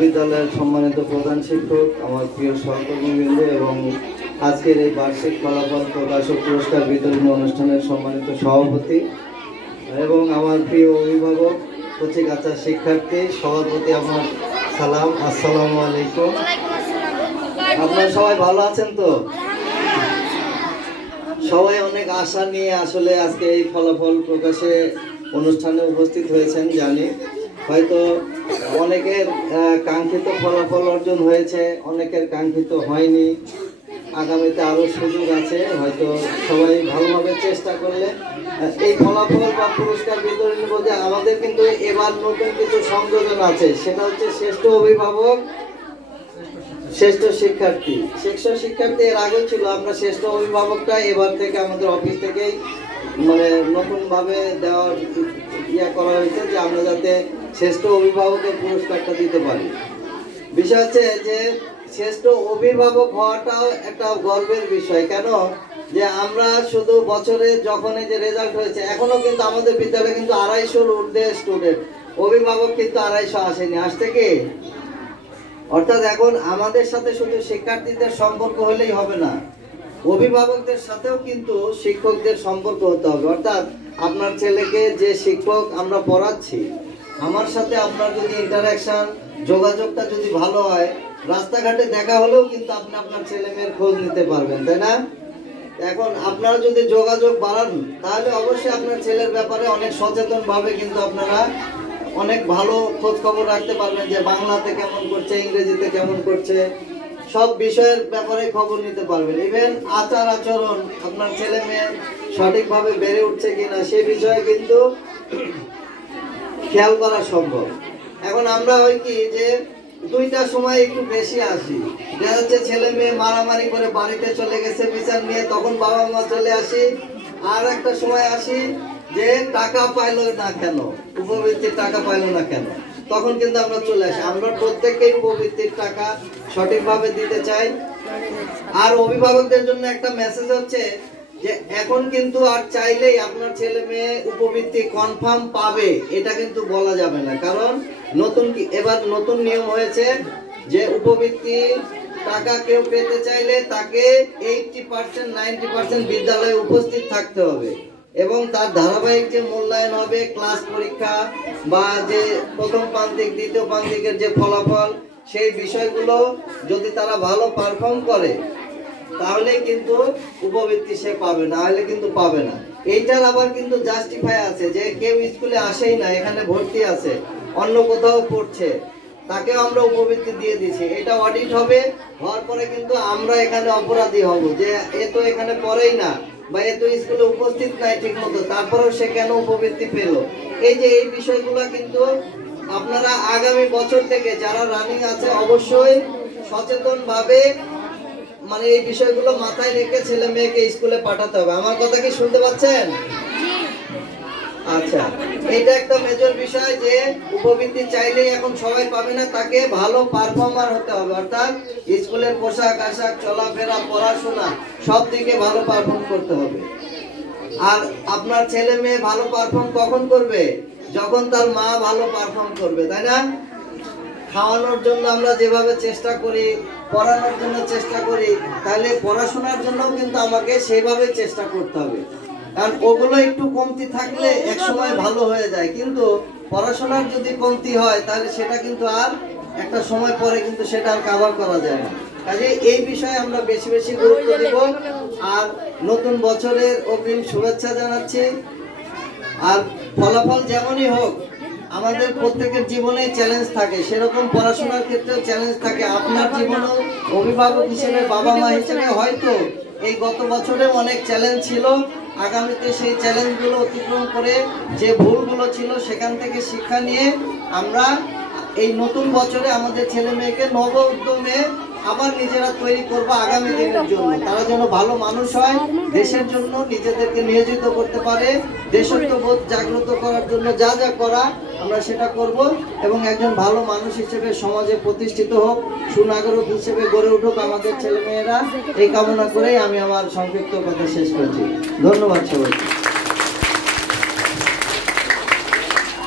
বিদ্যালয়ের সম্মানিত প্রধান শিক্ষক, আমার প্রিয় সহকর্মীবৃন্দ এবং আজকের এই বার্ষিক ফলাফল প্রকাশ ও পুরস্কার বিতরণ অনুষ্ঠানের সম্মানিত সভাপতি এবং আমার প্রিয় অভিভাবক, কচিকাঁচার শিক্ষার্থী, সবার প্রতি আমার সালাম। আসসালামু আলাইকুম। আপনারা সবাই ভালো আছেন তো? সবাই অনেক আশা নিয়ে আসলে আজকে এই ফলাফল প্রকাশে অনুষ্ঠানে উপস্থিত হয়েছেন জানি। হয়তো অনেকের কাঙ্ক্ষিত ফলাফল অর্জন হয়েছে, অনেকের কাঙ্ক্ষিত হয়নি। আগামীতে আরও সুযোগ আছে, হয়তো সবাই ভালোভাবে চেষ্টা করলে এই ফলাফল বা পুরস্কার বিতরণের মধ্যে আমাদের কিন্তু এবার নতুন কিছু সংযোজন আছে। সেটা হচ্ছে শ্রেষ্ঠ অভিভাবক, শ্রেষ্ঠ শিক্ষার্থী। শ্রেষ্ঠ শিক্ষার্থী এর আগে ছিল, আমরা শ্রেষ্ঠ অভিভাবকটা এবার থেকে আমাদের অফিস থেকেই নতুনভাবে দেওয়ার করা হয়েছে যে আমরা যাতে শ্রেষ্ঠ অভিভাবকের পুরস্কারটা দিতে পারি। বিষয় হচ্ছে যে শ্রেষ্ঠ অভিভাবক হওয়াটাও একটা গর্বের বিষয়। কেন যে আমরা শুধু বছরে যখন এই যে রেজাল্ট হয়েছে, এখনো কিন্তু আমাদের বিদ্যালয়ে কিন্তু 250-র ঊর্ধ্বে স্টুডেন্ট, অভিভাবক কিন্তু 250 আসেনি। আসছে কি? অর্থাৎ এখন আমাদের সাথে শুধু শিক্ষার্থীদের সম্পর্ক হলেই হবে না, অভিভাবকদের সাথেও কিন্তু শিক্ষকদের সম্পর্ক হতে হবে। অর্থাৎ আপনার ছেলেকে যে শিক্ষক আমরা পড়াচ্ছি, আমার সাথে আপনার যদি ইন্টারাকশন, যোগাযোগটা যদি ভালো হয়, রাস্তাঘাটে দেখা হলেও কিন্তু আপনি আপনার ছেলে মেয়ের খোঁজ নিতে পারবেন, তাই না? এখন আপনারা যদি যোগাযোগ বাড়ান, তাহলে অবশ্যই আপনার ছেলের ব্যাপারে অনেক সচেতনভাবে কিন্তু আপনারা অনেক ভালো খোঁজ খবর রাখতে পারবেন যে বাংলাতে কেমন করছে, ইংরেজিতে কেমন করছে, সব বিষয়ের ব্যাপারে খবর নিতে পারবেন। ইভেন আচার আচরণ, আপনার ছেলে মেয়ে সঠিকভাবে বেড়ে উঠছে কিনা সে বিষয়ে কিন্তু খেয়াল করা সম্ভব। এখন আমরা হয় কি যে 2টার সময় একটু বেশি আসি, দেখা যাচ্ছে ছেলে মেয়ে মারামারি করে বাড়িতে চলে গেছে বিচার নিয়ে, তখন বাবা মা চলে আসি। আর একটা সময় আসি যে টাকা পাইলো না কেন, উপবৃত্তির টাকা পাইলো না কেন, তখন কিন্তু আমরা চলে আসি। আমরা প্রত্যেককেই উপবৃত্তির টাকা সঠিকভাবে দিতে চাই। আর অভিভাবকদের জন্য একটা মেসেজ হচ্ছে যে এখন কিন্তু আর চাইলেই আপনার ছেলে মেয়ে উপবৃত্তি কনফার্ম পাবে এটা কিন্তু বলা যাবে না। কারণ এবার নতুন নিয়ম হয়েছে যে উপবৃত্তি টাকা কেউ পেতে চাইলে তাকে 80% 90% বিদ্যালয়ে উপস্থিত থাকতে হবে এবং তার ধারাবাহিক যে মূল্যায়ন হবে, ক্লাস পরীক্ষা বা যে প্রথম প্রান্তিক দ্বিতীয় প্রান্তিকের যে ফলাফল, সেই বিষয়গুলো যদি তারা ভালো পারফর্ম করে তাহলে কিন্তু উপবৃত্তি সে পাবে, না হলে কিন্তু পাবে না। এইটার আবার কিন্তু জাস্টিফাই আছে যে কেউ স্কুলে আসেই না, এখানে ভর্তি আছে, অন্য কোথাও পড়ছে, তাকেও আমরা উপবৃত্তি দিয়ে দিচ্ছি। এটা অডিট হবে, হওয়ার পরে কিন্তু আমরা এখানে অপরাধী হব যে এ তো এখানে পড়েই না বা এ তো স্কুলে উপস্থিত নাই ঠিক মতো, তারপরেও সে কেন উপবৃত্তি পেল। এই যে এই বিষয়গুলো কিন্তু আপনারা আগামী বছর থেকে যারা রানিং আছে অবশ্যই সচেতনভাবে এই বিষয়গুলো মাথায় রেখে ছেলে মেয়েকে স্কুলে পাঠাতে হবে। আমার কথা কি শুনতে পাচ্ছেন? আচ্ছা, এটা একটা মেজর বিষয় যে উপবৃত্তি চাইলেই এখন সবাই পাবে না, তাকে ভালো পারফর্মার হতে হবে। অর্থাৎ স্কুলের পোশাক আশাক, চলাফেরা, পড়াশোনা সব দিকে ভালো পারফর্ম করতে হবে। আর আপনার ছেলে মেয়ে ভালো পারফর্ম কখন করবে? যখন তার মা ভালো পারফর্ম করবে, তাই না? খাওয়ানোর জন্য আমরা যেভাবে চেষ্টা করি, পড়ানোর জন্য চেষ্টা করি, তাহলে পড়াশোনার জন্য কিন্তু আমাকে সেইভাবে চেষ্টা করতে হবে। কারণ ওগুলো একটু কমতি থাকলে এক সময় ভালো হয়ে যায়, কিন্তু পড়াশোনার যদি কমতি হয় তাহলে সেটা কিন্তু আর একটা সময় পরে কিন্তু সেটা আর কভার করা যায় না। কাজে এই বিষয়ে আমরা বেশি বেশি গুরুত্ব দেব। আর নতুন বছরের অগ্রিম শুভেচ্ছা জানাচ্ছি। আর ফলাফল যেমনই হোক, আমাদের প্রত্যেকের জীবনে চ্যালেঞ্জ থাকে, সেরকম পড়াশোনার ক্ষেত্রেও চ্যালেঞ্জ থাকে। আপনার জীবনেও অভিভাবক হিসেবে, বাবা মা হিসেবে হয়তো এই গত বছরে অনেক চ্যালেঞ্জ ছিল, আগামীতে সেই চ্যালেঞ্জগুলো অতিক্রম করে যে ভুলগুলো ছিল সেখান থেকে শিক্ষা নিয়ে আমরা এই নতুন বছরে আমাদের ছেলে মেয়েকে নব উদ্যমে আবার নিজেরা তৈরি করবো আগামী দিনের জন্য। তারা যেন ভালো মানুষ হয়, দেশের জন্য নিজেদেরকে নিয়োজিত করতে পারে, দেশত্ববোধ জাগ্রত করার জন্য যা যা করা আমরা সেটা করব এবং একজন ভালো মানুষ হিসেবে সমাজে প্রতিষ্ঠিত হোক, সুনাগরিক হিসেবে গড়ে উঠুক আমাদের ছেলেমেয়েরা। এই কামনা করেই আমি আমার সংক্ষিপ্ত কথা শেষ করছি। ধন্যবাদ সবাইকে।